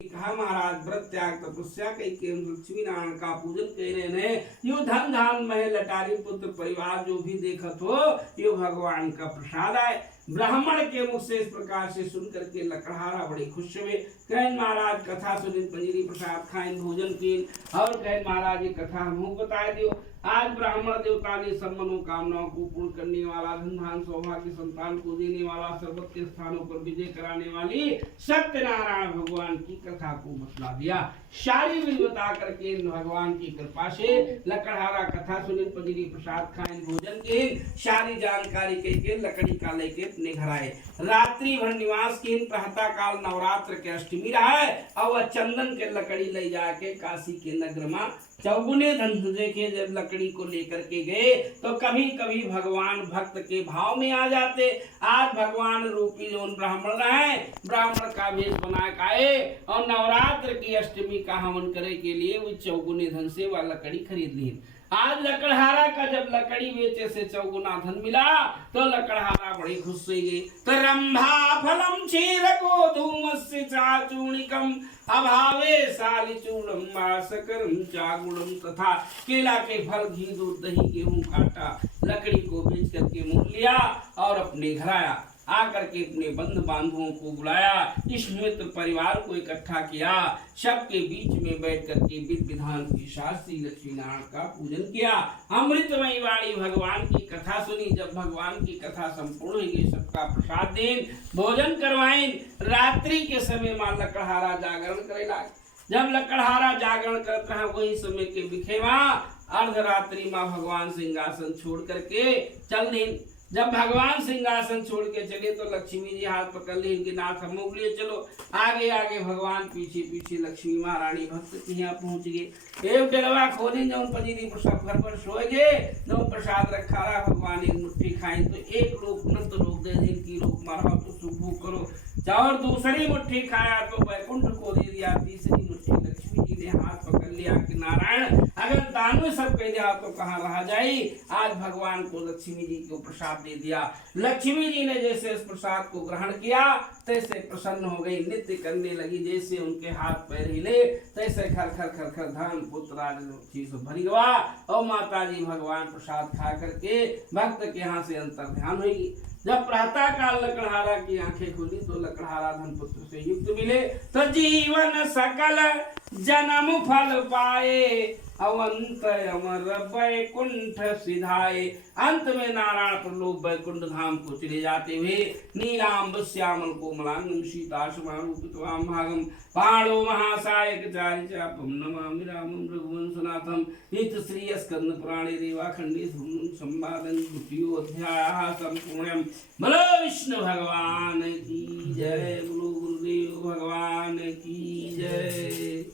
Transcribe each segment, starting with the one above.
कहा महाराज व्रत त्याग तपस्या कई के लक्ष्मी नारायण का पूजन कह रहे हैं। यो धन धान महल अटारी पुत्र परिवार जो भी देखत हो यो भगवान का प्रसाद है। ब्राह्मण के मुख से इस प्रकार से सुन करके लकड़हारा बड़े खुश हुए। कहन महाराज कथा सुनिन पंजरी प्रसाद खाइन भोजन कीन और कहन महाराज ये कथा हमको बता दियो। आज ब्राह्मण देवता ने सब मनोकामनाओं को पूर्ण करने वाला, धन धान सौभाग्य संतान को देने वाला, सर्वत के स्थानों पर विजय कराने वाली सत्यनारायण भगवान की कथा को बतला दिया। सारी विधि बता करके भगवान की कृपा से लकड़हारा कथा सुनिन पंजरी प्रसाद खाइन भोजन की सारी जानकारी के लकड़ी का लेके अपने घर आए। रात्रि भर निवास की प्रातः काल नवरात्र के अष्टमी रहा है और वह चंदन के लकड़ी ले जाके काशी के नगर में चौगुने धन देखे। जब लकड़ी को लेकर के गए तो कभी कभी भगवान भक्त के भाव में आ जाते। आज भगवान रूपी जो ब्राह्मण है ब्राह्मण का भेष बना आए और नवरात्र की अष्टमी का हवन करे के लिए वो चौगुने धन से वह लकड़ी खरीद ली। आज लकड़हारा का जब लकड़ी बेचे से चौगुना धन मिला तो लकड़हारा बड़ी खुश हुई गई। तो रंभा फलम क्षीरको धूमस्य चाचूणिकम अभावे सालिचूड़म मासकरम चागुणम तथा केला के फल घी दूध दही गेहूं काटा लकड़ी को बेच करके मोल लिया और अपने घर आया। आकर के अपने बंधु बांधवों को बुलाया, इस मित्र परिवार को इकट्ठा किया, सबके बीच में बैठ करके विधि विधान के साथ श्री लक्ष्मी नारायण का पूजन किया। अमृतमयी वाणी भगवान की कथा सुनी। जब भगवान की कथा संपूर्ण हुई सबका प्रसाद देन भोजन करवाइन। रात्रि के समय मां लकड़हारा जागरण करेला। जब लकड़हारा जागरण करता है वही समय के बिखेवा अर्धरात्रि मां भगवान सिंहासन छोड़ करके चल दें। जब भगवान सिंहासन छोड़ के चले तो लक्ष्मी जी हाथ पकड़ ली कि नाथ हम लिए चलो। आगे आगे भगवान पीछे पीछे लक्ष्मी महारानी भक्त के यहाँ पहुंच गए। एक डलवा खोली जो पंजरी प्रसाद घर पर सोए गए जो प्रसाद रखा रहा भगवान एक मुट्ठी खाई तो एक लोग नत लोग दे दिन की लोग मारा तो सुभू करो। और दूसरी मुट्ठी खाया तो वैकुंठ को दे दिया। तीसरी मुट्ठी लक्ष्मी जी ने हाथ पकड़ लिया कि नारायण अगर दानव सब कह दिया तो कहाँ रहा जाए। आज भगवान को लक्ष्मी जी को प्रसाद दे दिया। लक्ष्मी जी ने जैसे इस प्रसाद को ग्रहण किया तैसे प्रसन्न हो गई, नृत्य करने लगी। जैसे उनके हाथ पैर हिले तैसे खर खर खर खर धन पुत्र राजलक्ष्मी से भरी गवा। और माता जी भगवान प्रसाद खा करके भक्त के यहाँ से अंतर ध्यान हुई। जब प्रातः काल लकड़हारा की आंखें खुली तो लकड़हारा धन पुत्र से युक्त मिले तो जीवन सकल जन्म फल पाए अवंत अमर वैकुंठ सिधाए। अंत में नारायण प्रलोभ वैकुंठ धाम को चले जाते हुए नीलांब श्यामल कोमलांगम सीताशमारूपितवाम भागम पाणो महासायक चारि चापम नमामि रामं रघुवंशनाथम। इत श्री स्कंद पुराणे रेवाखंडे संवादन द्वितीयो अध्यायः संपूर्णम्। बोलो विष्णु भगवान की जय, बोलो गुरुदेव भगवान की जय।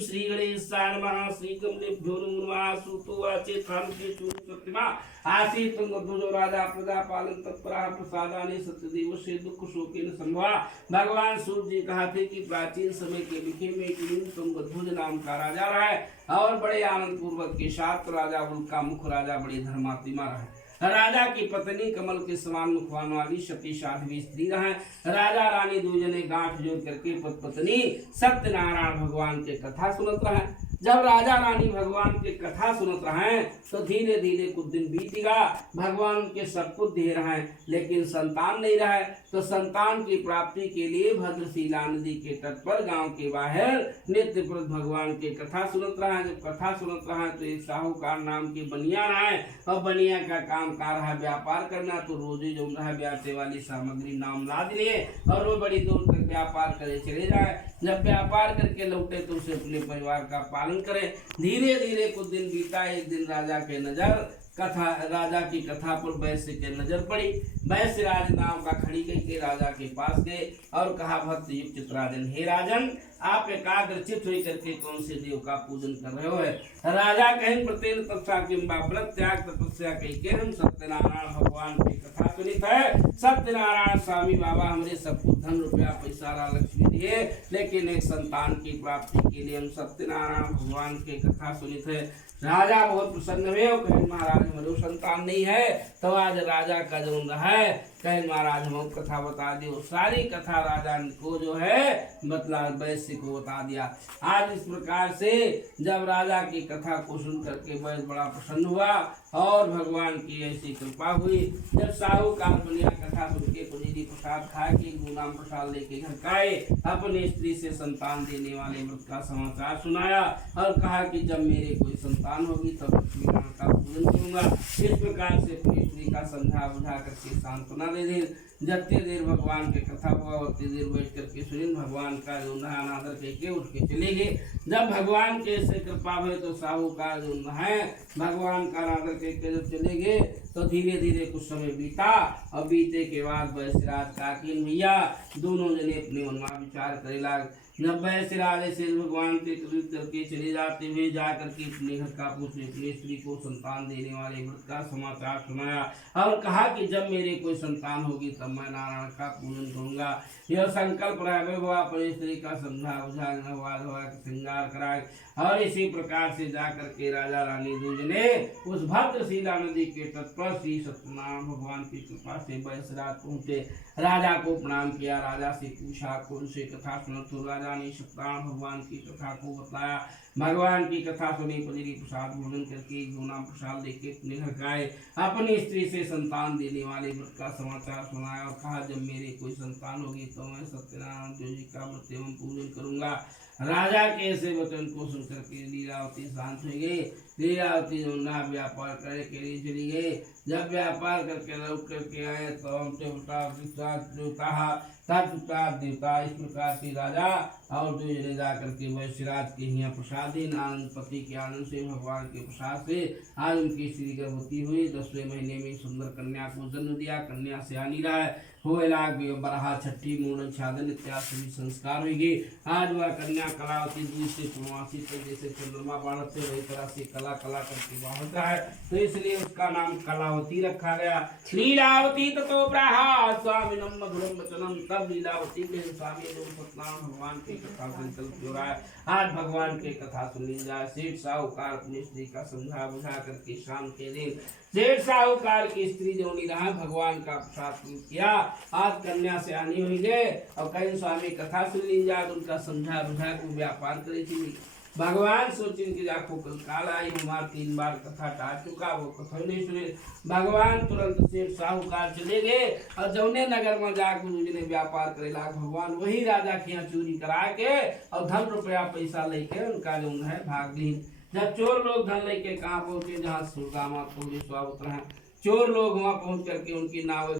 श्री गणेशाय नमः। श्री कमलेभ्यो नमः। सुतोवाचे थानुते चूर्णकृत्तिमा आसीत् तुंगध्वजो राजा प्रजापालन तत्परः प्रसादाने सत्यदेव से दुख शोकेन संभवा। भगवान सूर्य जी कहा थे कि प्राचीन समय के विखे में एक तुंगध्वज नाम का राजा रहा है और बड़े आनंद पूर्वक के साथ राजा उनका मुख राजा बड़े धर्मात्मा रहा। राजा की पत्नी कमल के समान मुखवान वाली सती साध्वी स्त्री रहे। राजा रानी दो जने गांठ जोड़ करके पत्नी सत्यनारायण भगवान के कथा सुनत रहे। जब राजा रानी भगवान के कथा सुनत रहे तो धीरे धीरे कुछ दिन बीतेगा। भगवान के सब कुछ दे रहे लेकिन संतान नहीं रहे। तो संतान की प्राप्ति के लिए भद्रशिला नदी के तट पर गांव के बाहर नित्य भगवान के कथा सुनत रहे। जब कथा सुनत रहे तो एक साहूकार नाम के बनिया रहे और बनिया का काम का रहा व्यापार करना। तो रोजे जो रहा ब्याते वाली सामग्री नाम लाद लिए और वो बड़ी दूर तक व्यापार करे चले जाए। जब व्यापार करके लौटे तो उसे अपने परिवार का पालन करे। धीरे धीरे कुछ दिन बीता। एक दिन राजा की कथा पर वैश्य के नजर पड़ी। वैश्य राज नाम का खड़ी गई के राजा के पास गए और कहा भक्त युक्त राजन, हे राजन आप एकाग्रचित हुई करके कौन से देव का पूजन कर रहे हो। राजा कहें प्रत्येक तपस्या किंबा व्रत त्याग तपस्या कही के हम सत्यनारायण भगवान की कथा सुनित है। सत्यनारायण स्वामी बाबा हमरे सब कुछ धन रुपया पैसा लक्ष्मी दिए, लेकिन एक संतान की प्राप्ति के लिए हम सत्यनारायण भगवान की कथा सुनी थे। राजा बहुत प्रसन्न हुए और कहे महाराज हमारे संतान नहीं है। तो आज राजा का जो रहा है, कहे महाराज हम कथा बता दियो। सारी कथा राजा को जो है बतला, वैश्य को बता दिया। आज इस प्रकार से जब राजा की कथा को सुन करके वैश्य बड़ा प्रसन्न हुआ और भगवान की ऐसी कृपा हुई। जब साहूकार दुनिया कथा सुन के पुनीरी प्रसाद खा के गुलाम प्रसाद लेके घर का आए, अपनी स्त्री से संतान देने वाले व्रत का समाचार सुनाया और कहा कि जब मेरे कोई संतान होगी तब लक्ष्मी नारायण का पूजन करूंगा। इस प्रकार से अपनी स्त्री का समझा बुझा करके सांत्वना दे दी। जितनी देर भगवान की कथा हुआ उतनी देर बैठ करके सुनिन भगवान का जो अनादर करके उठ के चले गए। जब भगवान के से कृपा हुई तो साहूकार जो है भगवान का अनादर करके जब चले गए तो धीरे धीरे कुछ समय बीता और बीते के बाद वैश्यराज काकीन भैया दोनों जने अपने मन में विचार करे लाग। जब वैश्यराज ऐसे भगवान के कृत करके चले जाते हुए जा करके अपने घर का पूछने अपनी स्त्री को संतान देने वाले व्रत का समाचार सुनाया और कहा कि जब मेरे कोई संतान होगी तब मैं नारायण का पूजन करूंगा। यह संकल्प रहे हुआ अपनी स्त्री का समझा बुझा नवा श्रृंगार कराए और इसी प्रकार से जा करके राजा रानी दूज ने उस भद्रशिला नदी के तट पर श्री सत्यनारायण भगवान की कृपा से वैश्यराज पहुंचे। राजा को प्रणाम किया, राजा से पूछा कौन से कथा सुनो। तो राजा ने सत्यनारायण भगवान की कथा को बताया। भगवान की कथा सुनी, पनीरी प्रसाद भोजन करके गुलाम प्रसाद लेके अपने घर आए, अपनी स्त्री से संतान देने वाले व्रत का समाचार सुनाया और कहा जब मेरे कोई संतान होगी तो मैं सत्यनारायण देव जी का व्रत एवं पूजन करूंगा। राजा के ऐसे वचन को सुनकर के लीलावती शांत हो गई। लीलावती ना व्यापार करे के लिए चली गई। जब व्यापार करके लौट करके आए तो हम देवता इस प्रकार से राजा और दो जने जा करके वैश्यराज के यहाँ प्रसादीन आनंद पति के आनंद से भगवान के प्रसाद से आज उनकी स्त्री गर्भवती हुई। 10वें महीने में सुंदर कन्या को जन्म दिया। कन्या से आनी रहा है हो लाग बरहा छठी मूर्न छादन इत्यादि सभी संस्कार हुई। आज वह कन्या कलावती दूर से पूर्णवासी पे जैसे चंद्रमा बढ़ते वही तरह से कला कला करके बढ़ता है, तो इसलिए उसका नाम कलावती रखा गया। लीलावती तो ब्रहा स्वामिनम मधुरम वचनम। तब लीलावती के स्वामी सत्यनारायण भगवान की कथा संकल्प हो रहा है। आज भगवान की कथा सुनी जाए। सेठ साहूकार अपनी स्त्री का समझा बुझा करके शाम के दिन सेठ साहूकार की स्त्री जो नहीं रहा भगवान का प्रसाद किया। आज कन्या से आनी हुई गए और कहीं स्वामी कथा सुन ली जाए उनका समझा बुझा को व्यापार करे थी। भगवान सोचिन की आंखों कल काल आई हमार 3 बार कथा टाट चुका, वो कथा नहीं सुने। भगवान तुरंत सेठ साहूकार चले गए और जौने नगर में जाकर उन्होंने व्यापार करे लाग भगवान वही राजा के यहाँ चोरी करा के और धन रुपया पैसा लेके उनका जो है भाग ली। जब चोर लोग धन लेके कहाँ पहुंचे जहाँ सुरदामा स्वागत है, चोर लोग वहां पहुंच करके उनकी नाव